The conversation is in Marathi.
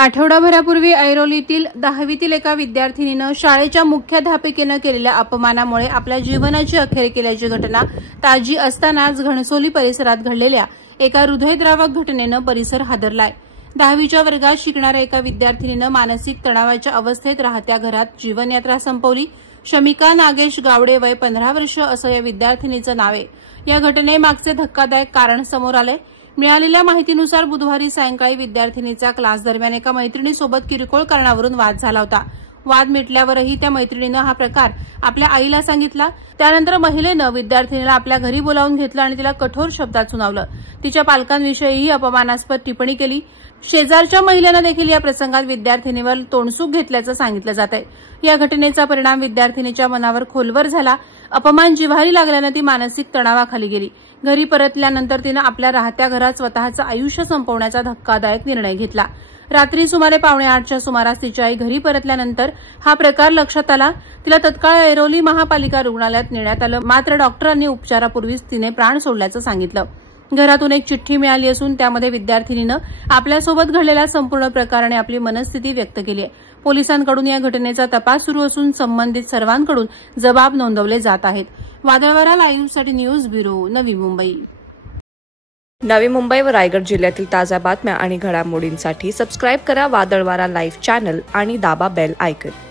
आठवडाभरापूर्वी ऐरोलीतील 10वीतील एका विद्यार्थिनीनं शाळेच्या मुख्याध्यापिकेनं केलेल्या अपमानामुळे आपल्या जीवनाची अखेर केल्याची घटना ताजी असतानाच घणसोली परिसरात घडलेल्या एका हृदयद्रावक घटनेनं परिसर हादरलाय। 10वीच्या वर्गात शिकणाऱ्या एका विद्यार्थिनीनं मानसिक तणावाच्या अवस्थेत राहत्या घरात जीवनयात्रा संपवली। शमिका नागेश गावडे वय 15 वर्ष असं या विद्यार्थिनीचं नाव आहे। या घटनेमागचे धक्कादायक कारण समोर आलंय। मिळालेल्या माहितीनुसार बुधवारी सायंकाळी विद्यार्थिनीचा क्लास दरम्यान एका मैत्रिणीसोबत किरकोळ कारणावरून वाद झाला होता। वाद मिटल्यावरही त्या मैत्रिणीनं हा प्रकार आपल्या आईला सांगितला। त्यानंतर महिलेनं विद्यार्थिनीला आपल्या घरी बोलावून घेतलं आणि तिला कठोर शब्दात सुनावलं। तिच्या पालकांविषयीही अपमानास्पद टिप्पणी केली। शेजारच्या महिलेनं देखील या प्रसंगात विद्यार्थिनीवर तोंडसूक घेतल्याचं सांगितलं जात आहे। या घटनेचा परिणाम विद्यार्थिनीच्या मनावर खोलवर झाला। अपमान जिव्हारी लागल्यानं ती मानसिक तणावाखाली गेली। घरी परतल्यानंतर तिनं आपल्या राहत्या घरात स्वतःचं आयुष्य संपवण्याचा धक्कादायक निर्णय घेतला। रात्री सुमारे 7:45च्या सुमारास तिची आई घरी परतल्यानंतर हा प्रकार लक्षात आला। तिला तत्काळ ऐरोली महापालिका रुग्णालयात नेण्यात आलं, मात्र डॉक्टरांनी उपचारापूर्वीच तिने प्राण सोडल्याचं सांगितलं। घरातून एक चिठ्ठी मिळाली असून त्यामध्ये विद्यार्थिनीनं आपल्यासोबत घडलेल्या संपूर्ण प्रकाराने आपली मनस्थिती व्यक्त केली आहे। पोलिसांकडून या घटनेचा तपास सुरू असून संबंधित सर्वांकडून जबाब नोंदवले जात आहेत। वादळवारा लाईव्हसाठी न्यूज ब्युरो, नवी मुंबई। नवी मुंबई व रायगड जिल्ह्यातील ताज्या बातम्या आणि घडामोडींसाठी सबस्क्राईब करा वादळवारा लाईव्ह चॅनल आणि दाबा बेल आयकॉन।